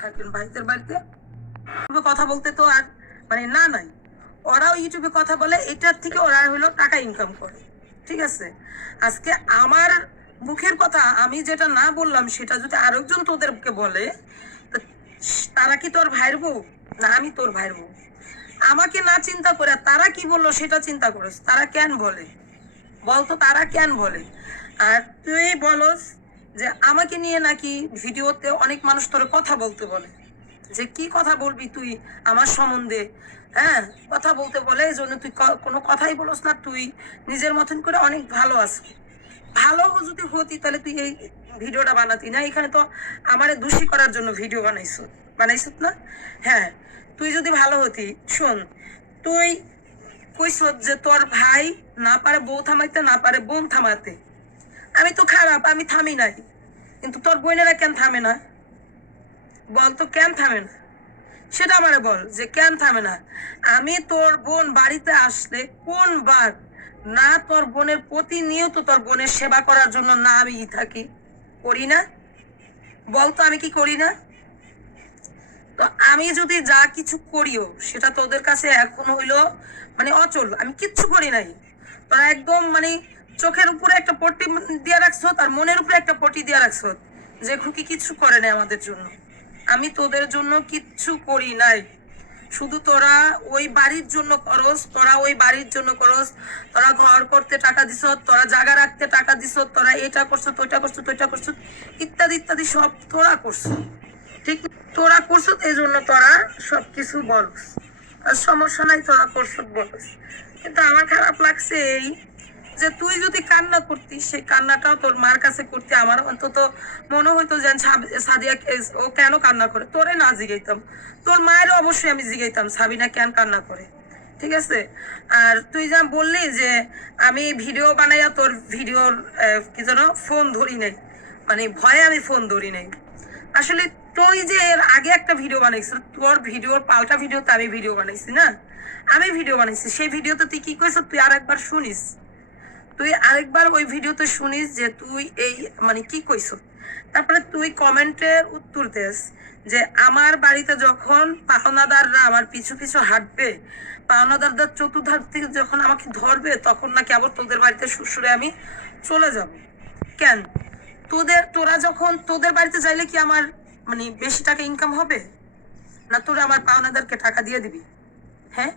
থাকেন ভাইদের বাড়িতে কথা বলতে তো আর মানে না নাই, ওরাও ইউটিউবে কথা বলে, এটার থেকে ওরা হলো টাকা ইনকাম করে। ঠিক আছে, আজকে আমার মুখের কথা আমি যেটা না বললাম সেটা যদি আরেকজন তোদেরকে বলে, তো তারা কি তোর ভাইয়ের বউ? না আমি তোর ভাইয়ের বউ। আমাকে না চিন্তা করে তারা কি বললো সেটা চিন্তা করিস, তারা কেন বলে বলতো, তারা কেন বলে? আর তুই বলস যে আমাকে নিয়ে নাকি ভিডিওতে অনেক মানুষ তোর কথা বলতে বলে, যে কি কথা বলবি তুই আমার সম্বন্ধে? হ্যাঁ, কথা বলতে বলে, এই জন্য তুই কোনো কথাই বলস না, তুই নিজের মতন করে অনেক ভালো আছিস। ভালো যদি হতি তাহলে তুই এই ভিডিওটা বানাতি না, এখানে তো আমারে দোষী করার জন্য ভিডিও বানাইছ না? হ্যাঁ, তুই যদি ভালো হতি, শোন, তুই কইস যে তোর ভাই না পারে বউ থামাইতে, না পারে বোন থামাতে। আমি তো খারাপ, আমি থামি নাই, কিন্তু তোর বোনেরা কেন থামে না? বল তো কেন থামে না, সেটা আমারে বল যে কেন থামে না। আমি তোর বোন বাড়িতে আসলে কোন বার না তোর বোনের প্রতিনিয়ত তোর বোনের সেবা করার জন্য না আমি থাকি, করি না? বলতো আমি কি করি না? তো আমি যদি যা কিছু করিও সেটা তোদের কাছে এখন হইলো মানে অচল, আমি কিচ্ছু করি নাই। তোরা একদম মানে চোখের উপরে একটা পট্টি দিয়ে রাখছো, তার মনের উপরে একটা পট্টি দিয়ে রাখছো যে খুকি কিচ্ছু করে নাই আমাদের জন্য। আমি তোদের জন্য কিচ্ছু করি নাই, শুধু তোরা ওই বাড়ির জন্য করস, তোরা ওই বাড়ির জন্য করস, তোরা ঘর করতে টাকা দিছ, তোরা জায়গা রাখতে টাকা দিছ, তোরা এটা করছো, তোইটা করছো, তোইটা করছো, ইত্যাদি ইত্যাদি সব তোরা করছো। ঠিক, তোরা করছো, এই জন্য তোরা সবকিছু বলস, আর সমস্যা নাই, তোরা করছো বলস। কিন্তু আমার খারাপ লাগছে এই যে তুই যদি কান্না করতিস, সেই কান্নাটাও তোর মার কাছে করতে আমার অন্তত মনে হইতো যে সাদিয়া ও কেন কান্না করে, তোরে না জিগাইতাম, তোর মায়েরও অবশ্যই আমি জিগাইতাম সাবিনা কেন কান্না করে। ঠিক আছে, আর তুই যা বললি যে আমি ভিডিও বানাইয়া তোর ভিডিওর কি যেন ফোন ধরি নাই, মানে ভয়ে আমি ফোন ধরি নাই। আসলে তুই যে এর আগে একটা ভিডিও বানাইছিস, তোর ভিডিওর পাল্টা ভিডিওতে আমি ভিডিও বানাইছি না, আমি ভিডিও বানাইছি, সেই ভিডিওতে তুই কি কইছ তুই আরেকবার শুনিস, তুই আরেকবার ওই ভিডিওতে শুনিস যে তুই এই মানে কি কইছ। তারপরে তুই কমেন্টের উত্তর দেস যে আমার বাড়িতে যখন পাওনাদাররা আমার পিছু পিছু হাঁটবে, পাওনাদারদের চতুর্ধার থেকে যখন আমাকে ধরবে, তখন নাকি আবার তোদের বাড়িতে শ্বশুরে আমি চলে যাব। কেন? তোরা যখন তোদের বাড়িতে যাইলে কি আমার মানে বেশি টাকা ইনকাম হবে? না তোরা আমার পাওনাদারকে টাকা দিয়ে দিবি? হ্যাঁ,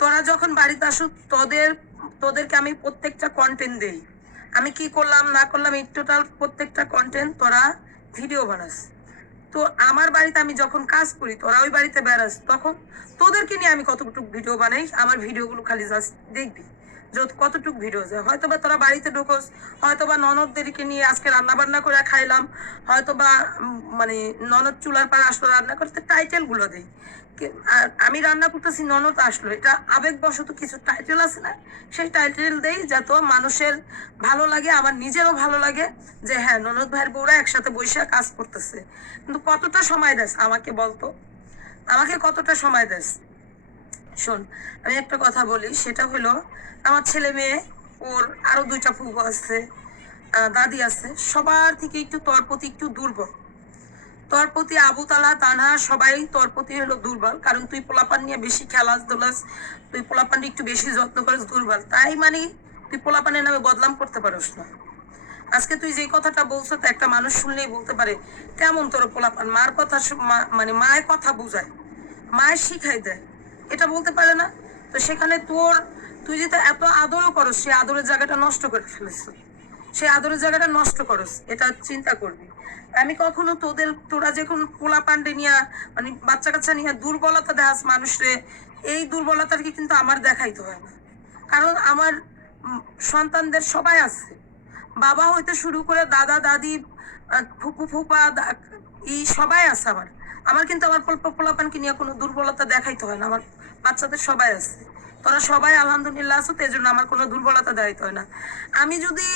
তোরা যখন বাড়িতে আসো তোদেরকে আমি প্রত্যেকটা কন্টেন্ট দেই, আমি কি করলাম না করলাম এই টোটাল প্রত্যেকটা কন্টেন্ট তোরা ভিডিও বানাস। তো আমার বাড়িতে আমি যখন কাজ করি, তোরা ওই বাড়িতে বেড়াস, তখন তোদেরকে নিয়ে আমি কতটুকু ভিডিও বানাই, আমার ভিডিওগুলো খালি জাস্ট দেখবি যত কতটুক ভিডিও যায়। হয়তো বা তোরা বাড়িতে ঢুকোস, হয়তো বা ননদদেরকে নিয়ে আজকে রান্না বান্না করে খাইলাম, হয়তো বা মানে ননদ চুলার পাড়ে আসলো রান্না করতে, টাইটেল গুলো দেই। আর আমি রান্না করতেছি, ননদ আসলো, এটা আবেগবশত কিছু টাইটেল আছে না, সেই টাইটেল দেই যাতে মানুষের ভালো লাগে, আমার নিজেরও ভালো লাগে যে হ্যাঁ ননদ ভাইয়ের বউরা একসাথে বসে কাজ করতেছে। কিন্তু কতটা সময় দেস আমাকে বলতো, আমাকে কতটা সময় দেস? শোন, আমি একটা কথা বলি, সেটা হলো আমার ছেলে মেয়ে, ওর আরো দুইটা ফুফু আছে, দাদি আছে, সবার থেকে একটু তোর প্রতি একটু দুর্বল। তোর প্রতি আবু তালা তানহা সবাই তোর প্রতি হলো দুর্বল, কারণ তুই পোলাপান নিয়ে বেশি খেলাস দোলাস, তুই পোলাপান একটু বেশি যত্ন করিস, দুর্বল তাই মানে তুই পোলাপানের নামে বদনাম করতে পারিস না। আজকে তুই যে কথাটা বলছো তো একটা মানুষ শুনলেই বলতে পারে কেমন তোর পোলাপান, মার কথা মানে মায়ের কথা বুঝায়, মায়ের শিখাই দেয়, এটা বলতে পারে না? তো সেখানে তুই যেটা এত আদরও করস, সেই আদরের জায়গাটা নষ্ট করে ফেলেছ, সেই আদরের জায়গাটা নষ্ট করস, এটা চিন্তা করবি। আমি কখনো তোরা যখন পোলা পান্ডে নিয়ে মানে বাচ্চা কাচ্চা নিয়ে দুর্বলতা দেখাস মানুষরে, এই দুর্বলতাকে কিন্তু আমার দেখাইতে হয় না, কারণ আমার সন্তানদের সবাই আছে, বাবা হইতে শুরু করে দাদা দাদি ফুপু ফুপা এই সবাই আছে আমার। আমার কিন্তু আমার পোলাপানকে নিয়ে কোনো দুর্বলতা দেখাইতে হয় না, আমার বাচ্চাদের সবাই আছে, তোরা সবাই আলহামদুলিল্লাহ আছো, তো এই জন্য আমার কোনো দুর্বলতা দেখাইতে হয় না। আমি যদি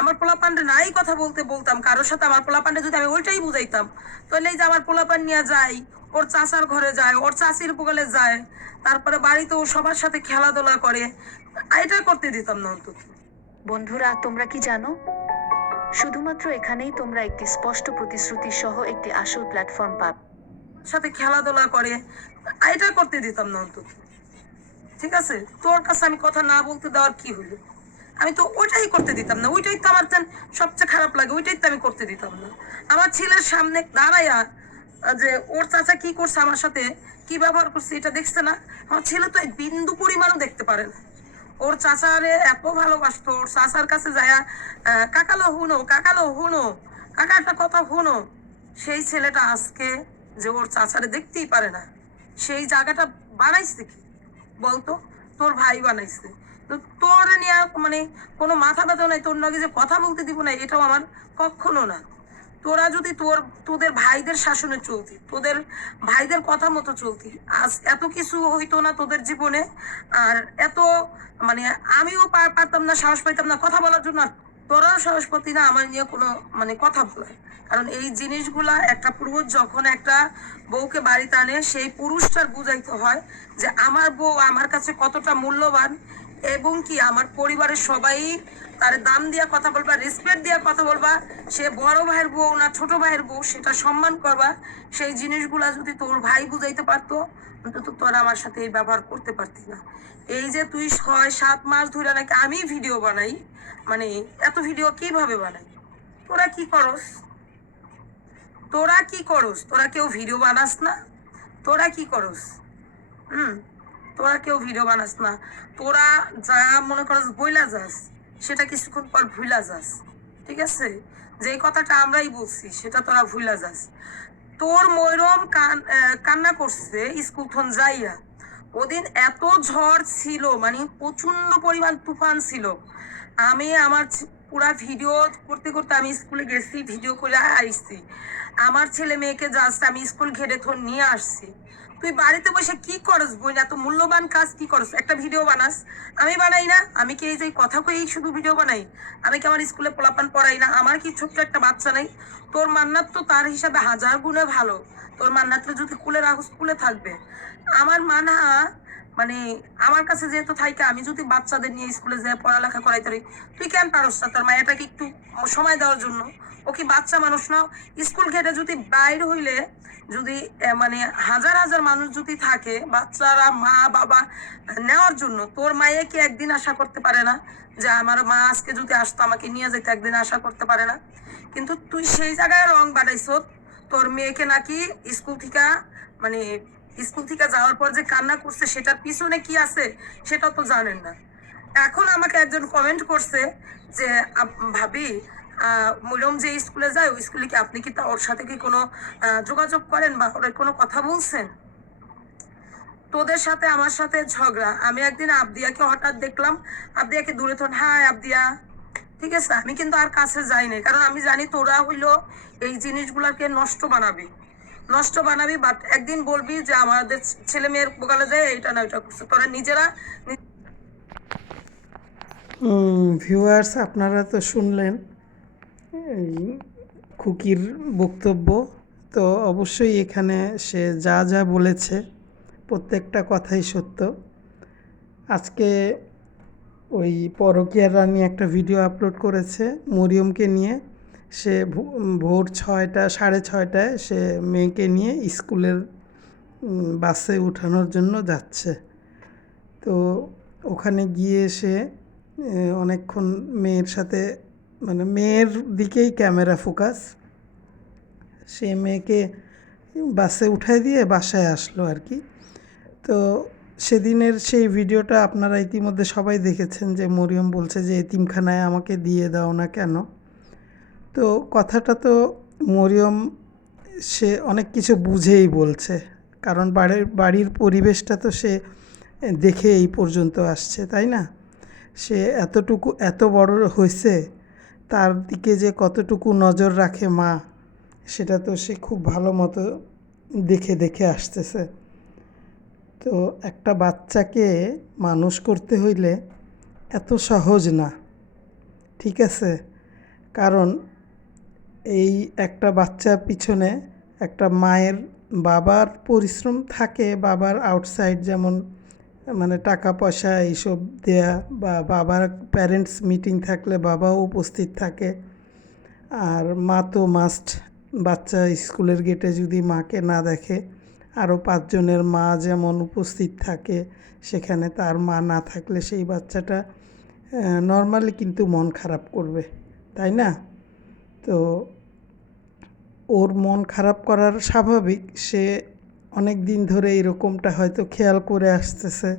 আমার পোলাপান্ডে নাই কথা বলতাম কারোর সাথে, আমার পোলাপান্ডে যদি আমি ওইটাই বুঝাইতাম, তাহলে এই যে আমার পোলাপান নিয়ে যাই, ওর চাচার ঘরে যায়, ওর চাচির বগলে যায়, তারপরে বাড়িতে ও সবার সাথে খেলাধুলা করে, এটা করতে দিতাম না অন্তত। বন্ধুরা, তোমরা কি জানো, শুধুমাত্র এখানেই তোমরা একটি স্পষ্ট প্রতিশ্রুতি সহ একটি আসল প্ল্যাটফর্ম পাবে। সাথে খেলাধুলা করে, এটা করতে দিতাম না অন্তত। ঠিক আছে, তোর কাছে আমি কথা না বলতে দেওয়ার কি হইলো? আমি তো ওইটাই করতে দিতাম না, ওইটাই তো আমার সবচেয়ে খারাপ লাগে, ওইটাই তো আমি করতে দিতাম না। আমার ছেলের সামনে দাঁড়াইয়া যে ওর চাচা কি করছে আমার সাথে, কি ব্যবহার করছে, এটা দেখছে না? আমার ছেলে তো এই বিন্দু পরিমাণও দেখতে পারে না। ওর চাচারে এত ভালোবাসতো, ওর চাচার কাছে যায়া কাকালো হুনো, কাকালো হুনো, কাকা একটা কথা হুনো। সেই ছেলেটা আজকে যে ওর চাচারে দেখতেই পারে না, সেই জায়গাটা বানাইছে কি বলতো? তোর ভাই বানাইছে। তো তোর নিয়ে মানে কোনো মাথা ব্যথা নাই, তোর নাকি যে কথা বলতে দিব না, এটাও আমার কখনো না। তোরা যদি তোদের ভাইদের শাসনে চলতি, তোদের ভাইদের কথা মতো চলতি, আজ এত কিছু হইতো না তোদের জীবনে। আর এত মানে আমিও পারতাম না, সাহস পাইতাম না কথা বলার জন্য, আর তোরাও সাহস পাতি না আমার নিয়ে কোনো মানে কথা বলার। কারণ এই জিনিসগুলা একটা পুরুষ যখন একটা বউকে বাড়িতে আনে, সেই পুরুষটার বুঝাইতে হয় যে আমার বউ আমার কাছে কতটা মূল্যবান, এবং কি আমার পরিবারের সবাই তার দাম দিয়া কথা বলবা, রেসপেক্ট দিয়া কথা বলবা। সে বড় ভাইয়ের বউ না ছোট ভাইয়ের বউ, সেটা সম্মান করবা। সেই জিনিসগুলা যদি তোর ভাই বুঝাইতে পারতো, অন্তত তোরা আমার সাথে এই ব্যবহার করতে পারতি না। এই যে তুই 6-7 মাস ধরে নাকি আমি ভিডিও বানাই, মানে এত ভিডিও কিভাবে বানাই? তোরা কি করস? তোরা কি করস? তোরা কেউ ভিডিও বানাস না? তোরা কি করস? হুম, তোরা কেউ ভিডিও বানাস না। তোরা যা মনে করস বইলা যাস, সেটা কিছুক্ষণ পর ভুলা যাস। ঠিক আছে, যে কথাটা আমরাই বলছি সেটা তোরা ভুলা যাস। তোর ময়রম কান্না করছে স্কুল থন যাইয়া। ওদিন এত ঝড় ছিল, মানে প্রচন্ড পরিমাণ তুফান ছিল। আমি আমার পুরা ভিডিও করতে করতে আমি স্কুলে গেছি, ভিডিও করে আইসি। আমার ছেলে মেয়েকে জাস্ট আমি স্কুল ঘেরে থন নিয়ে আসছি। তুই বাড়িতে বসে কি করস বই না? এত মূল্যবান কাজ কি করস? একটা ভিডিও বানাস, আমি বানাই না? আমি কি এই যে কথা কই শুধু ভিডিও বানাই? আমি কি আমার স্কুলে পোলাপান পড়াই না? আমার কি ছোট্ট একটা বাচ্চা নেই? তোর মান্নাত তো তার হিসাবে 1000 গুণে ভালো। তোর মান্নাতরে যদি কুলে রাখো স্কুলে থাকবে। আমার মানা মানে আমার কাছে যেহেতু থাইকে, আমি যদি বাচ্চাদের নিয়ে স্কুলে যেয়ে পড়ালেখা করাইতে পারি, তুই কেন পারস না? তোর মায়েটাকে একটু সময় দেওয়ার জন্য। ও কি বাচ্চা মানুষ না? স্কুল ঘেটে যদি বাইর হইলে যদি মানে হাজার হাজার মানুষ যদি থাকে, বাচ্চারা মা বাবা নেওয়ার জন্য, তোর মায়ে কি একদিন আশা করতে পারে না যে আমার মা আজকে যদি আসতো আমাকে নিয়ে যেতে? একদিন আশা করতে পারে না? কিন্তু তুই সেই জায়গায় রং বাড়াইছ। তোর মেয়েকে নাকি মানে স্কুল থেকে যাওয়ার পর যে কান্না করছে, সেটার পিছনে কি আছে সেটা তো জানেন না। এখন আমাকে একজন কমেন্ট করছে যে ভাবি, মরিয়ম যে স্কুলে যায়, ওই স্কুলে কি আপনি কি ওর সাথে কি কোনো যোগাযোগ করেন বা ওর কোনো কথা বলছেন? তোদের সাথে আমার সাথে ঝগড়া। আমি একদিন আবদিয়াকে হঠাৎ দেখলাম, আবদিয়াকে দূরে থন, হ্যাঁ আবদিয়া, ঠিক আছে। আমি কিন্তু আর কাছে যাই নাই, কারণ আমি জানি তোরা হইলো এই জিনিসগুলাকে নষ্ট বানাবি, নষ্ট বানাবি। বাট একদিন বলবি যে আমাদের ছেলে মেয়ের বোকালে যায় এইটা না ওইটা করছে। তোরা নিজেরা ভিউয়ার্স, আপনারা তো শুনলেন এই খুকির বক্তব্য। তো অবশ্যই এখানে সে যা যা বলেছে প্রত্যেকটা কথাই সত্য। আজকে ওই পরকীয়া রানী একটা ভিডিও আপলোড করেছে মরিয়মকে নিয়ে। সে ভোর 6টা 6:30টায় সে মেয়েকে নিয়ে স্কুলের বাসে উঠানোর জন্য যাচ্ছে। তো ওখানে গিয়ে সে অনেকক্ষণ মেয়ের সাথে, মানে মেয়ের দিকেই ক্যামেরা ফোকাস। সে মেয়েকে বাসে উঠাই দিয়ে বাসায় আসলো আর কি। তো সেদিনের সেই ভিডিওটা আপনারা ইতিমধ্যে সবাই দেখেছেন, যে মরিয়ম বলছে যে এতিমখানায় আমাকে দিয়ে দাও না কেন। তো কথাটা তো মরিয়ম সে অনেক কিছু বুঝেই বলছে, কারণ বাড়ির পরিবেশটা তো সে দেখে এই পর্যন্ত আসছে, তাই না? সে এত বড় হয়েছে, তার দিকে যে কতটুকু নজর রাখে মা, সেটা তো সে খুব ভালো মতো দেখে দেখে আসতেছে। তো একটা বাচ্চাকে মানুষ করতে হইলে এত সহজ না, ঠিক আছে? কারণ এই একটা বাচ্চার পিছনে একটা মায়ের, বাবার পরিশ্রম থাকে, বাবার আউটসাইড যেমন মানে টাকা পয়সা এইসব দেয়া, বা বাবার প্যারেন্টস মিটিং থাকলে বাবাও উপস্থিত থাকে, আর মা তো মাস্ট বাচ্চা স্কুলের গেটে যদি মাকে না দেখে, আরও 5 জনের মা যেমন উপস্থিত থাকে, সেখানে তার মা না থাকলে সেই বাচ্চাটা নর্মালি কিন্তু মন খারাপ করবে, তাই না? তো ওর মন খারাপ করার স্বাভাবিক। সে অনেক দিন ধরে এরকমটা হয়তো খেয়াল করে আসতেছে,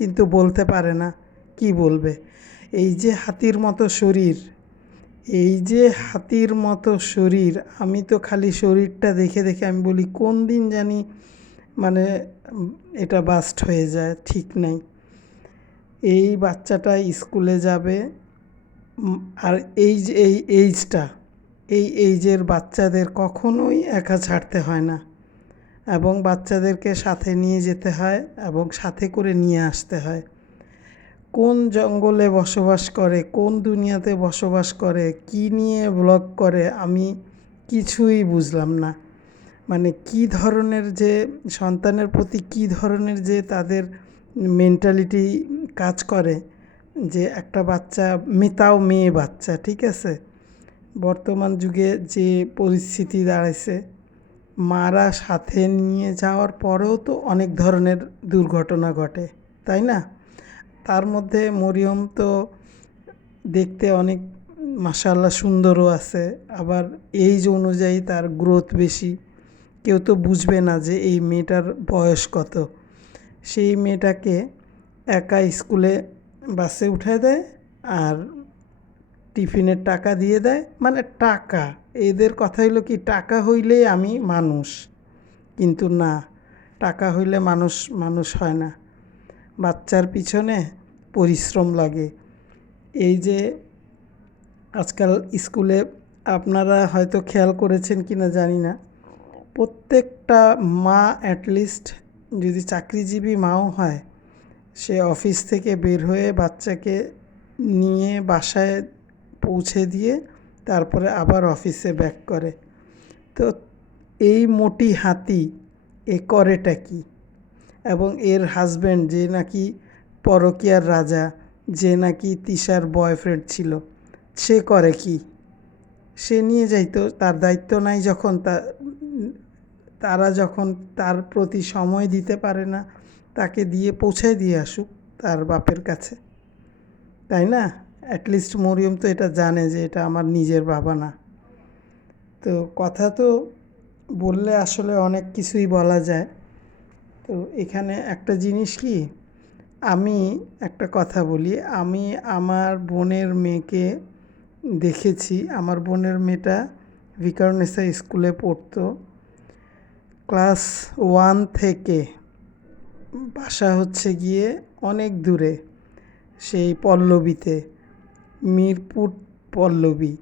কিন্তু বলতে পারে না, কি বলবে? এই যে হাতির মতো শরীর, এই যে হাতির মতো শরীর, আমি তো খালি শরীরটা দেখে দেখে আমি বলি কোন দিন জানি মানে এটা বাস্ট হয়ে যায়, ঠিক নাই। এই বাচ্চাটা স্কুলে যাবে, আর এই এইজটা, এই এইজের বাচ্চাদের কখনোই একা ছাড়তে হয় না, এবং বাচ্চাদেরকে সাথে নিয়ে যেতে হয় এবং সাথে করে নিয়ে আসতে হয়। কোন জঙ্গলে বসবাস করে, কোন দুনিয়াতে বসবাস করে, কি নিয়ে ব্লগ করে, আমি কিছুই বুঝলাম না। মানে কী ধরনের যে সন্তানের প্রতি কী ধরনের যে তাদের মেন্টালিটি কাজ করে, যে একটা বাচ্চা তাও মেয়ে বাচ্চা, ঠিক আছে, বর্তমান যুগে যে পরিস্থিতি দাঁড়াইছে, মারা সাথে নিয়ে যাওয়ার পরেও তো অনেক ধরনের দুর্ঘটনা ঘটে, তাই না? তার মধ্যে মরিয়ম তো দেখতে অনেক মাশাআল্লাহ সুন্দরও আছে, আবার এইজ অনুযায়ী তার গ্রোথ বেশি। কেউ তো বুঝবে না যে এই মেয়েটার বয়স কত। সেই মেয়েটাকে একা স্কুলে বাসে উঠায় দেয় আর টিফিনের টাকা দিয়ে দেয়, মানে টাকা, এদের কথা হইলো কি টাকা হইলেই আমি মানুষ, কিন্তু না, টাকা হইলে মানুষ মানুষ হয় না। বাচ্চার পিছনে পরিশ্রম লাগে। এই যে আজকাল স্কুলে আপনারা হয়তো খেয়াল করেছেন কি না জানি না, প্রত্যেকটা মা অ্যাটলিস্ট যদি চাকরিজীবী মাও হয়, সে অফিস থেকে বের হয়ে বাচ্চাকে নিয়ে বাসায় পৌঁছে দিয়ে তারপরে আবার অফিসে ব্যাক করে। তো এই মোটি হাতি এ করেটা কি? এবং এর হাজব্যান্ড যে নাকি পরকীয়ার রাজা, যে নাকি তিশার বয়ফ্রেন্ড ছিল, সে করে কি? সে নিয়ে যাইতো, তার দায়িত্ব নাই যখন, তারা যখন তার প্রতি সময় দিতে পারে না, তাকে দিয়ে পৌঁছায় দিয়ে আসুক তার বাপের কাছে, তাই না? অ্যাটলিস্ট মরিয়ম তো এটা জানে যে এটা আমার নিজের বাবা না। তো কথা তো বললে আসলে অনেক কিছুই বলা যায়। তো এখানে একটা জিনিস কি, আমি একটা কথা বলি, আমি আমার বোনের মেয়েকে দেখেছি। আমার বোনের মেয়েটা ভিকারুননিসা স্কুলে পড়তো। ক্লাস 1 থেকে বাসা হচ্ছে গিয়ে অনেক দূরে, সেই পল্লবীতে, মিরপুর পল্লবী।